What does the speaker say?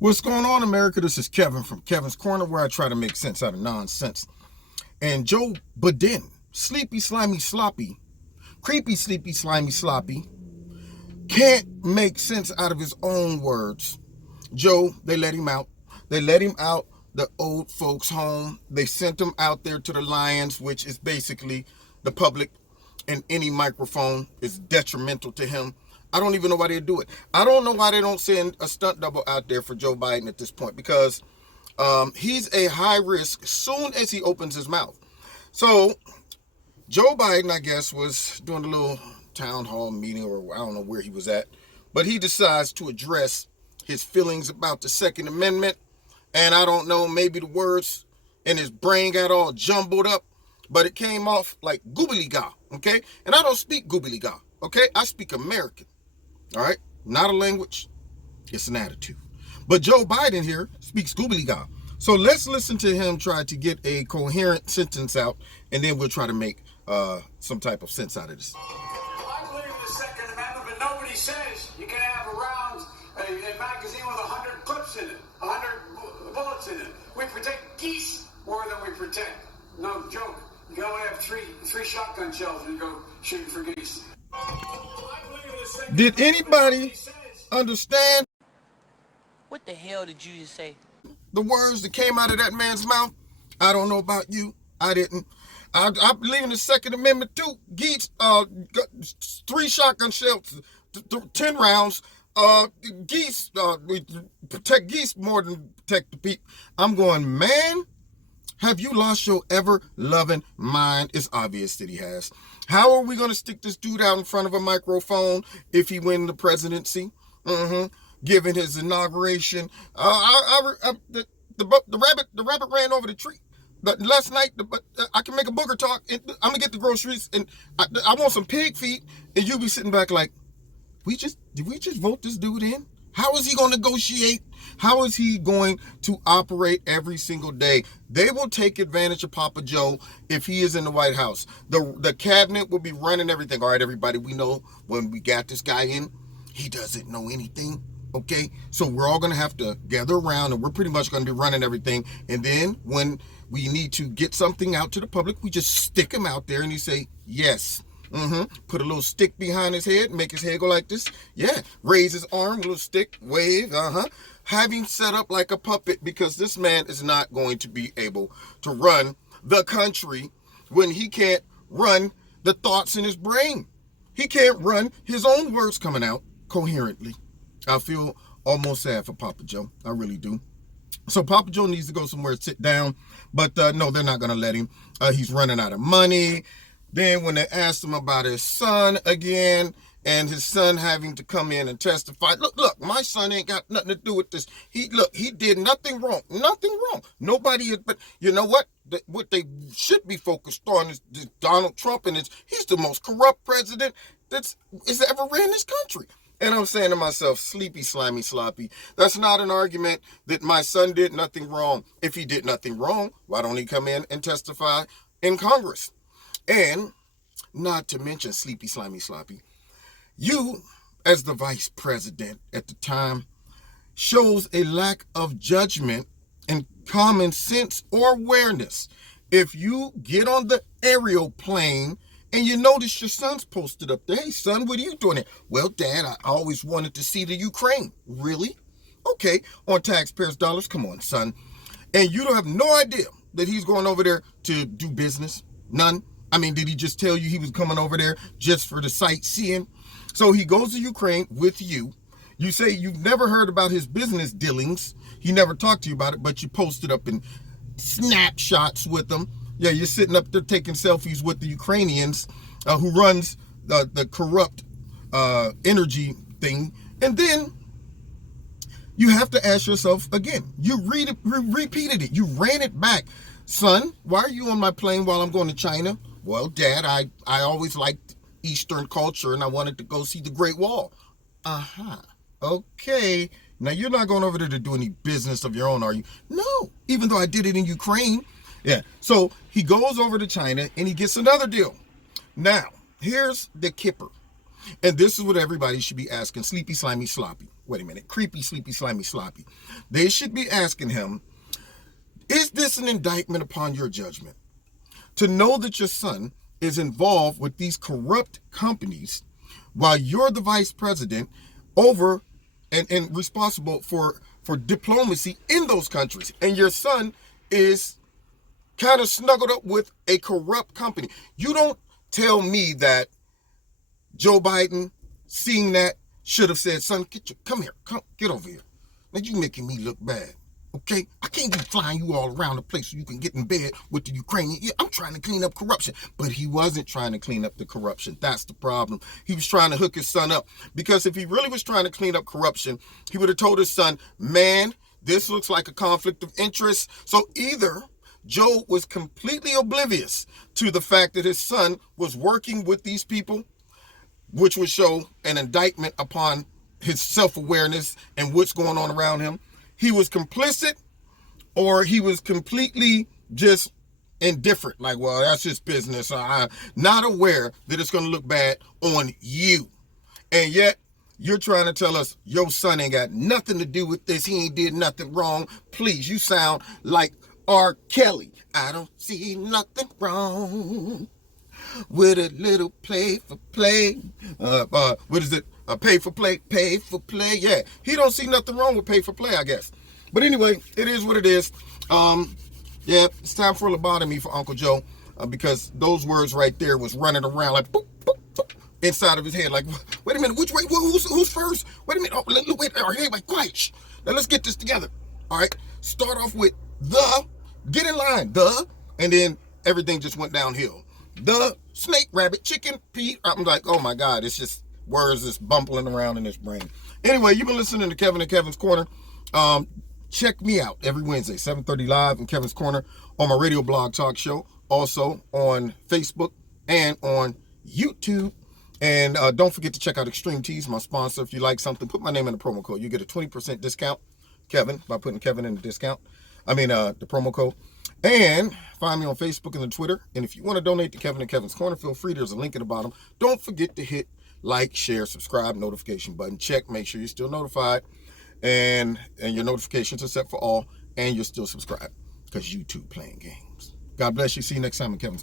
What's going on, America? This is Kevin from Kevin's Corner, where I try to make sense out of nonsense. And Joe Biden, sleepy, slimy, sloppy, creepy, sleepy, slimy, sloppy, can't make sense out of his own words. Joe, they let him out. They let him out the old folks' home. They sent him out there to the Lions, which is basically the public, and any microphone is detrimental to him. I don't even know why they do it. I don't know why they don't send a stunt double out there for Joe Biden at this point, because he's a high risk as soon as he opens his mouth. So Joe Biden, I guess, was doing a little town hall meeting, or I don't know where he was at, but he decides to address his feelings about the Second Amendment. And I don't know, maybe the words in his brain got all jumbled up, but it came off like goobly-ga, okay? And I don't speak goobly-ga, okay? I speak American. All right, not a language, it's an attitude. But Joe Biden here speaks gobbledygook. So let's listen to him try to get a coherent sentence out, and then we'll try to make some type of sense out of this. I believe in the Second Amendment, but nobody says you can have a magazine with 100 clips in it, 100 bullets in it. We protect geese more than we protect. No joke. You can only have three shotgun shells when you go shooting for geese. Did anybody understand What the hell did you just say? the words that came out of that man's mouth? I don't know about you. I didn't. I believe in the Second Amendment too. Geese, 3 shotgun shells, 10 rounds. Geese, we protect geese more than protect the people. I'm going, man, have you lost your ever-loving mind? It's obvious that he has. How are we going to stick this dude out in front of a microphone if he wins the presidency? Given his inauguration, the rabbit ran over the tree. But last night, I can make a booger talk. And I'm gonna get the groceries, and I want some pig feet, and you be sitting back like, did we just vote this dude in? How is he going to negotiate? How is he going to operate every single day? They will take advantage of Papa Joe if he is in the White House. The cabinet will be running everything. All right, everybody, we know when we got this guy in, he doesn't know anything, okay? So we're all going to have to gather around, and we're pretty much going to be running everything. And then when we need to get something out to the public, we just stick him out there, and you say, yes. Put a little stick behind his head, make his head go like this. Yeah, raise his arm, a little stick, wave, Have him set up like a puppet, because this man is not going to be able to run the country when he can't run the thoughts in his brain. He can't run his own words coming out coherently. I feel almost sad for Papa Joe. I really do. So Papa Joe needs to go somewhere, sit down. But no, they're not going to let him. He's running out of money. Then when they asked him about his son again, and his son having to come in and testify, look, my son ain't got nothing to do with this. He did nothing wrong. Nobody, but you know what? What they should be focused on is Donald Trump, and he's the most corrupt president that's ever ran this country. And I'm saying to myself, sleepy, slimy, sloppy. That's not an argument that my son did nothing wrong. If he did nothing wrong, why don't he come in and testify in Congress? And not to mention, sleepy, slimy, sloppy, you, as the vice president at the time, shows a lack of judgment and common sense or awareness. If you get on the aerial plane and you notice your son's posted up there, hey, son, what are you doing here? Well, Dad, I always wanted to see the Ukraine. Really? Okay, on taxpayers' dollars, come on, son. And you don't have no idea that he's going over there to do business? None. I mean, did he just tell you he was coming over there just for the sightseeing? So he goes to Ukraine with you. You say you've never heard about his business dealings. He never talked to you about it, but you posted up in snapshots with him. Yeah, you're sitting up there taking selfies with the Ukrainians who runs the corrupt energy thing. And then you have to ask yourself again. You repeated it. You ran it back. Son, why are you on my plane while I'm going to China? Well, Dad, I always liked Eastern culture, and I wanted to go see the Great Wall. Okay. Now, you're not going over there to do any business of your own, are you? No, even though I did it in Ukraine. Yeah. So he goes over to China, and he gets another deal. Now, here's the kipper. And this is what everybody should be asking, sleepy, slimy, sloppy. wait a minute, creepy, sleepy, slimy, sloppy. They should be asking him, is this an indictment upon your judgment? To know that your son is involved with these corrupt companies while you're the vice president over and responsible for diplomacy in those countries. And your son is kind of snuggled up with a corrupt company. You don't tell me that Joe Biden, seeing that, should have said, son, come here, get over here. Now you making me look bad, okay? I can't be flying you all around the place so you can get in bed with the Ukrainian. Yeah, I'm trying to clean up corruption. But he wasn't trying to clean up the corruption. That's the problem. He was trying to hook his son up. Because if he really was trying to clean up corruption, he would have told his son, man, this looks like a conflict of interest. So either Joe was completely oblivious to the fact that his son was working with these people, which would show an indictment upon his self-awareness and what's going on around him. He was complicit, or he was completely just indifferent. Like, well, that's his business. I'm not aware that it's going to look bad on you. And yet, you're trying to tell us your son ain't got nothing to do with this. He ain't did nothing wrong. Please, you sound like R. Kelly. I don't see nothing wrong with a little play for play. What is it? Pay for play, yeah. He don't see nothing wrong with pay for play, I guess. But anyway, it is what it is. Yeah, it's time for a lobotomy for Uncle Joe, because those words right there was running around like boop, boop, boop, inside of his head. Like, wait a minute, which way? Who's first? Wait a minute. Oh, wait, everybody, quiet. Shh. Now let's get this together. All right, start off with get in line, and then everything just went downhill. The snake, rabbit, chicken, pea. I'm like, oh my God, it's just words just bumbling around in his brain. Anyway, you've been listening to Kevin and Kevin's Corner. Check me out every Wednesday, 7:30 live in Kevin's Corner on my radio blog talk show. Also on Facebook and on YouTube. And don't forget to check out Extreme Teas, my sponsor. If you like something, put my name in the promo code. You get a 20% discount, Kevin, by putting Kevin in the discount. The promo code. And find me on Facebook and the Twitter. And if you want to donate to Kevin and Kevin's Corner, feel free. There's a link at the bottom. Don't forget to hit like, share, subscribe, notification button. Check, make sure you're still notified. And your notifications are set for all. And you're still subscribed because YouTube playing games. God bless you. See you next time in Kevin's